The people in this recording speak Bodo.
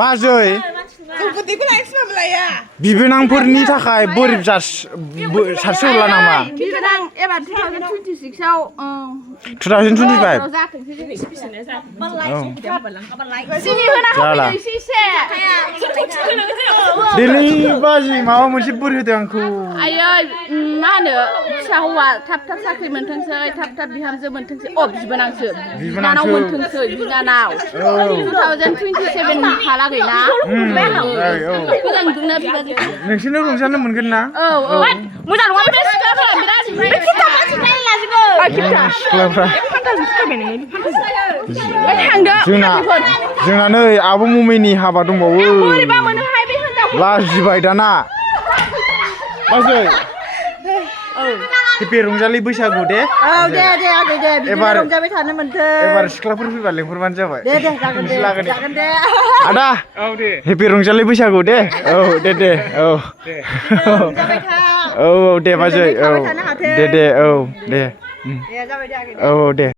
बाजै बिबोनांफोरनि थाखाय बोरिब सारसौला नामा 2026 आव 2025 जाला दिनै बाजै माबा मोनसे बोर होदों आंखौ आयै मा होनो फिसा हौवा थाब साख्रि मोनथोंसै थाब बिहामजो मोनथोंसै बिबोनांसो बिनानाव मोनथोंसै बिनानाव 2027 हालागै ना मोजां दुंना बिबाजै नोंसोरनो रंजानो मोनगोन ना मोजां नङा बे सिख्लाफोरा बिराद सिख्लाफ्रा जोंना नै आब' मुमैनि हाबा दंबावो लाजिबाय दाना बाजै हेपि रंजालि बैसागु दे दे आगै दे बिदिनो रंजाबाय थानो मोनथों एबार सिख्लाफोर फैबा लेंहरबानो जाबाय दे जागोन दे आदा हेपि रंजालि बैसागु दे दे रंजाबाय था दे बाजै दे जाबाय दे आगै दे